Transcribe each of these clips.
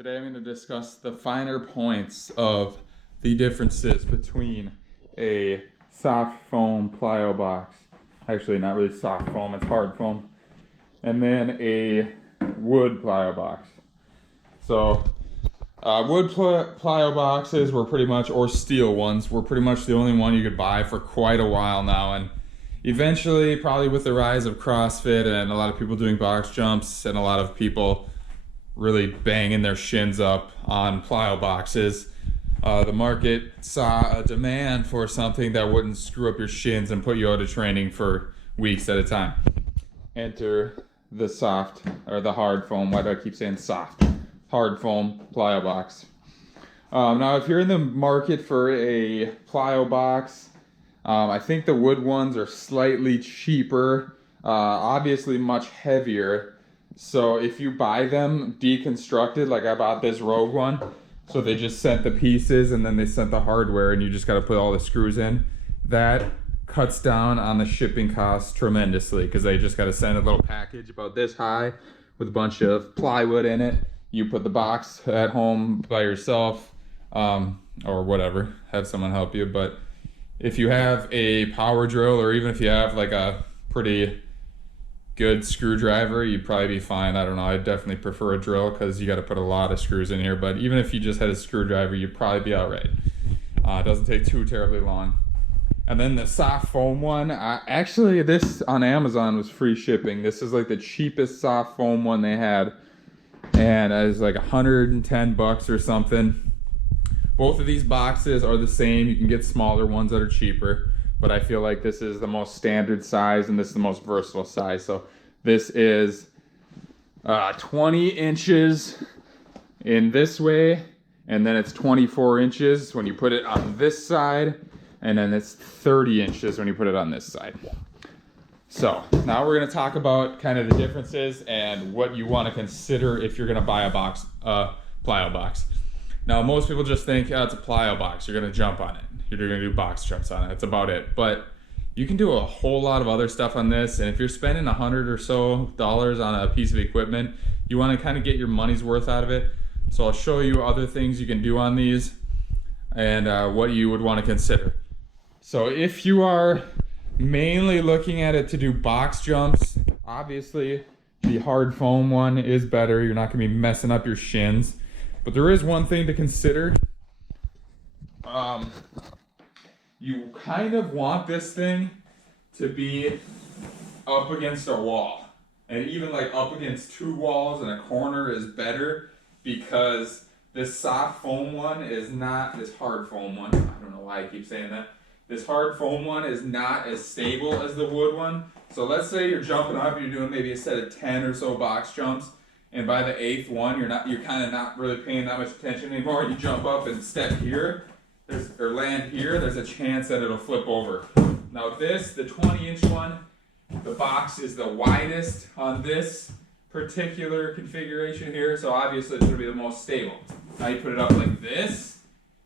Today I'm going to discuss the finer points of the differences between a soft foam plyo box, actually not really soft foam, it's hard foam, and then a wood plyo box. So wood plyo boxes were pretty much, or steel ones, were pretty much the only one you could buy for quite a while now, and eventually, probably with the rise of CrossFit and a lot of people doing box jumps and a lot of people really banging their shins up on plyo boxes, the market saw a demand for something that wouldn't screw up your shins and put you out of training for weeks at a time. Enter the soft, or the hard foam. Why do I keep saying soft? Hard foam plyo box. Now, if you're in the market for a plyo box, I think the wood ones are slightly cheaper, obviously much heavier. So if you buy them deconstructed, like I bought this Rogue one, so they just sent the pieces and then they sent the hardware and you just got to put all the screws in, that cuts down on the shipping costs tremendously because they just got to send a little package about this high with a bunch of plywood in it. You put the box at home by yourself, or whatever, have someone help you. But if you have a power drill, or even if you have like a pretty good screwdriver, you'd probably be fine. I don't know, I definitely prefer a drill because you got to put a lot of screws in here, but even if you just had a screwdriver, you'd probably be all right. It doesn't take too terribly long. And then the soft foam one, actually this on Amazon was free shipping. This is like the cheapest soft foam one they had, and it was like 110 bucks or something. Both of these boxes are the same. You can get smaller ones that are cheaper, but I feel like this is the most standard size and this is the most versatile size. So this is 20 inches in this way, and then it's 24 inches when you put it on this side, and then it's 30 inches when you put it on this side. So now we're going to talk about kind of the differences and what you want to consider if you're going to buy a box, plyo box. Now, most people just think, oh, it's a plyo box. You're going to jump on it. You're going to do box jumps on it. That's about it. But you can do a whole lot of other stuff on this. And if you're spending $100 or so on a piece of equipment, you want to kind of get your money's worth out of it. So I'll show you other things you can do on these and what you would want to consider. So if you are mainly looking at it to do box jumps, obviously the hard foam one is better. You're not going to be messing up your shins. But there is one thing to consider. You kind of want this thing to be up against a wall. And even like up against two walls and a corner is better, because this soft foam one is not, this hard foam one, I don't know why I keep saying that. This hard foam one is not as stable as the wood one. So let's say you're jumping up and you're doing maybe a set of 10 or so box jumps, and by the 8th one, you're kind of not really paying that much attention anymore. You jump up and step here, or land here, there's a chance that it'll flip over. Now this, the 20-inch one, the box is the widest on this particular configuration here, so obviously it's going to be the most stable. Now you put it up like this,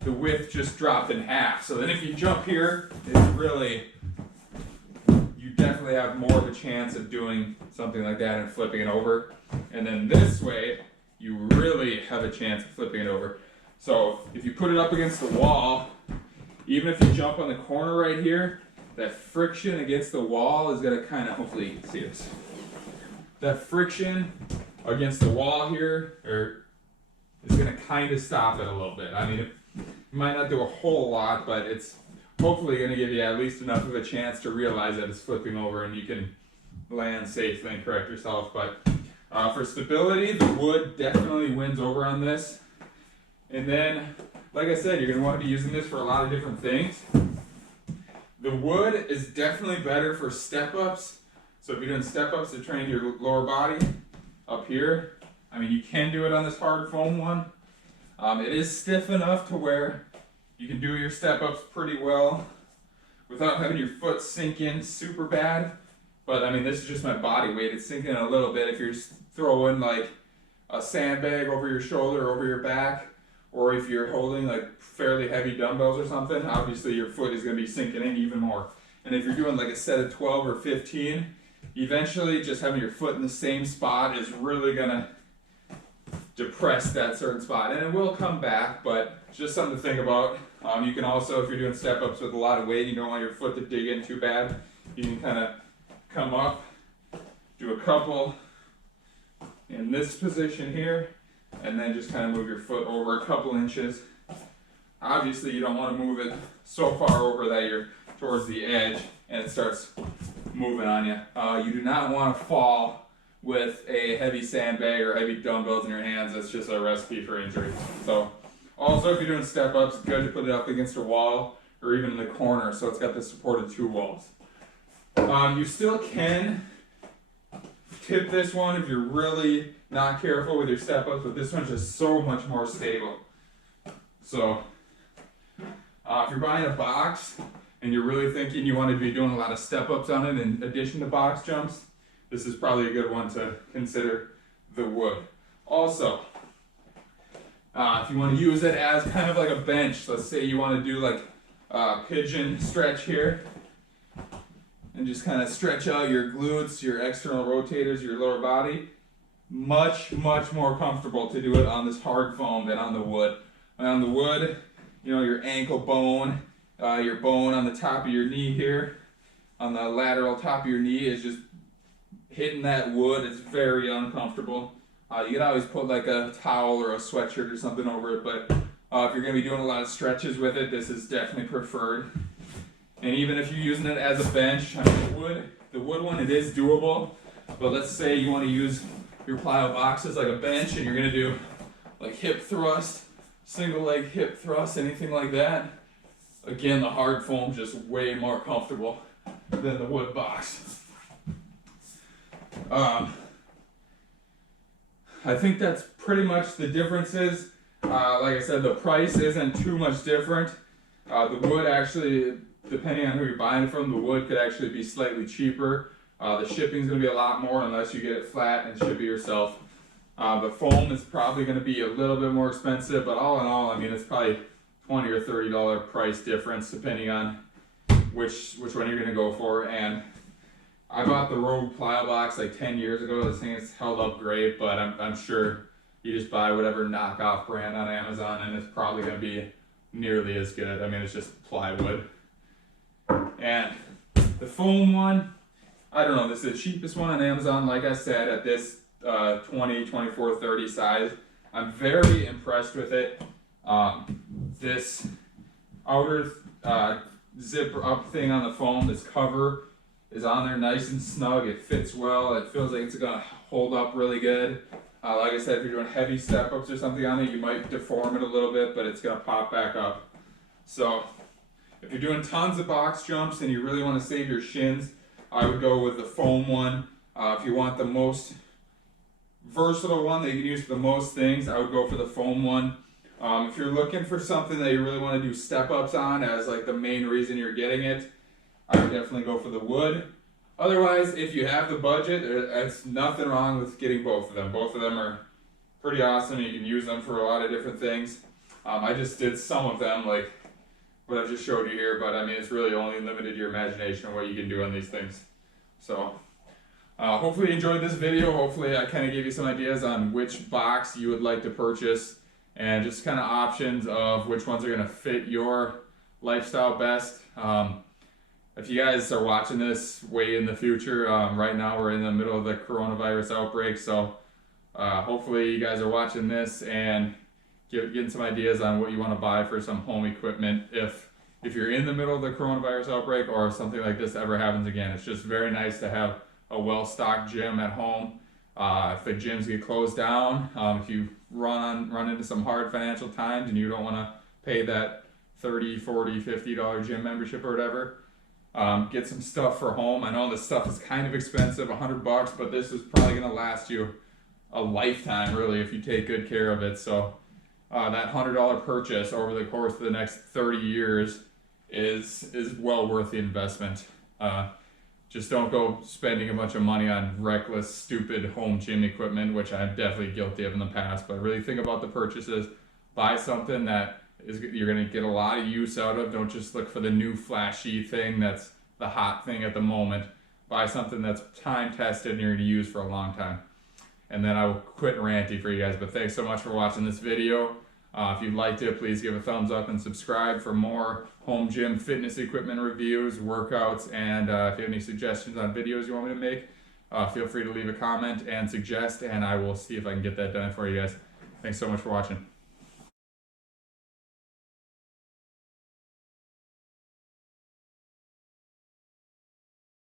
the width just dropped in half. So then if you jump here, it's really, you definitely have more of a chance of doing something like that and flipping it over. And then this way, you really have a chance of flipping it over. So if you put it up against the wall, even if you jump on the corner right here, that friction against the wall is going to kind of, hopefully you can see this. That friction against the wall here is going to kind of stop it a little bit. I mean, it might not do a whole lot, but it's hopefully going to give you at least enough of a chance to realize that it's flipping over and you can land safely and correct yourself. But for stability, the wood definitely wins over on this. And then, like I said, you're going to want to be using this for a lot of different things. The wood is definitely better for step-ups. So if you're doing step-ups to train your lower body up here, I mean, you can do it on this hard foam one. It is stiff enough to where you can do your step-ups pretty well without having your foot sink in super bad. But I mean, this is just my body weight. It's sinking in a little bit. If you're throwing like a sandbag over your shoulder or over your back, or if you're holding like fairly heavy dumbbells or something, obviously your foot is going to be sinking in even more. And if you're doing like a set of 12 or 15, eventually just having your foot in the same spot is really going to depress that certain spot, and it will come back, but it's just something to think about. You can also, if you're doing step-ups with a lot of weight, you don't want your foot to dig in too bad, you can kind of come up, do a couple in this position here, and then just kind of move your foot over a couple inches. Obviously, you don't want to move it so far over that you're towards the edge and it starts moving on you. You do not want to fall with a heavy sandbag or heavy dumbbells in your hands. That's just a recipe for injury. So, also if you're doing step-ups, it's good to put it up against a wall or even in the corner so it's got the supported two walls. You still can tip this one if you're really not careful with your step-ups, but this one's just so much more stable. So, if you're buying a box and you're really thinking you want to be doing a lot of step-ups on it in addition to box jumps, this is probably a good one to consider, the wood. Also, if you want to use it as kind of like a bench, let's say you want to do like a pigeon stretch here, and just kind of stretch out your glutes, your external rotators, your lower body, much more comfortable to do it on this hard foam than on the wood. On the wood, you know, your ankle bone, your bone on the top of your knee here, on the lateral top of your knee is just hitting that wood. It's very uncomfortable. You can always put like a towel or a sweatshirt or something over it, but if you're going to be doing a lot of stretches with it, this is definitely preferred. And even if you're using it as a bench, I mean, the wood one, it is doable, but let's say you want to use your plyo boxes like a bench and you're going to do like hip thrust, single leg hip thrust, anything like that. Again, the hard foam's just way more comfortable than the wood box. I think that's pretty much the differences. Like I said, the price isn't too much different. The wood actually, depending on who you're buying it from, the wood could actually be slightly cheaper. The shipping's going to be a lot more unless you get it flat and ship it yourself. The foam is probably going to be a little bit more expensive, but all in all, I mean, it's probably $20 or $30 price difference depending on which one you're going to go for. And I bought the Rogue Plyo box like 10 years ago. This thing has held up great, but I'm sure you just buy whatever knockoff brand on Amazon and it's probably going to be nearly as good. I mean, it's just plywood. And the foam one, I don't know, this is the cheapest one on Amazon, like I said, at this 20, 24, 30 size. I'm very impressed with it. This outer zipper up thing on the foam, this cover is on there nice and snug. It fits well. It feels like it's gonna hold up really good. Like I said, if you're doing heavy step-ups or something on it, you might deform it a little bit, but it's gonna pop back up. So if you're doing tons of box jumps and you really want to save your shins, I would go with the foam one. If you want the most versatile one that you can use for the most things, I would go for the foam one. If you're looking for something that you really want to do step-ups on as like the main reason you're getting it, I would definitely go for the wood. Otherwise, if you have the budget, there's nothing wrong with getting both of them. Both of them are pretty awesome. You can use them for a lot of different things. I just did some of them, like what I just showed you here, but I mean, it's really only limited your imagination of what you can do on these things. So, hopefully you enjoyed this video. Hopefully I kind of gave you some ideas on which box you would like to purchase and just kind of options of which ones are going to fit your lifestyle best. If you guys are watching this way in the future, right now we're in the middle of the coronavirus outbreak, so hopefully you guys are watching this and getting some ideas on what you want to buy for some home equipment if you're in the middle of the coronavirus outbreak or if something like this ever happens again. It's just very nice to have a well-stocked gym at home. If the gyms get closed down, if you run into some hard financial times and you don't want to pay that $30, $40, $50 gym membership or whatever, get some stuff for home. I know this stuff is kind of expensive, $100, but this is probably going to last you a lifetime, really, if you take good care of it. So that $100 purchase over the course of the next 30 years is well worth the investment. Just don't go spending a bunch of money on reckless, stupid home gym equipment, which I'm definitely guilty of in the past. But really think about the purchases. Buy something that you're going to get a lot of use out of. Don't just look for the new flashy thing that's the hot thing at the moment. Buy something that's time tested and you're going to use for a long time. and then I will quit ranting for you guys. But thanks so much for watching this video. If you liked it, please give a thumbs up and subscribe for more home gym fitness equipment reviews, workouts, and if you have any suggestions on videos you want me to make, feel free to leave a comment and suggest, and I will see if I can get that done for you guys. Thanks so much for watching.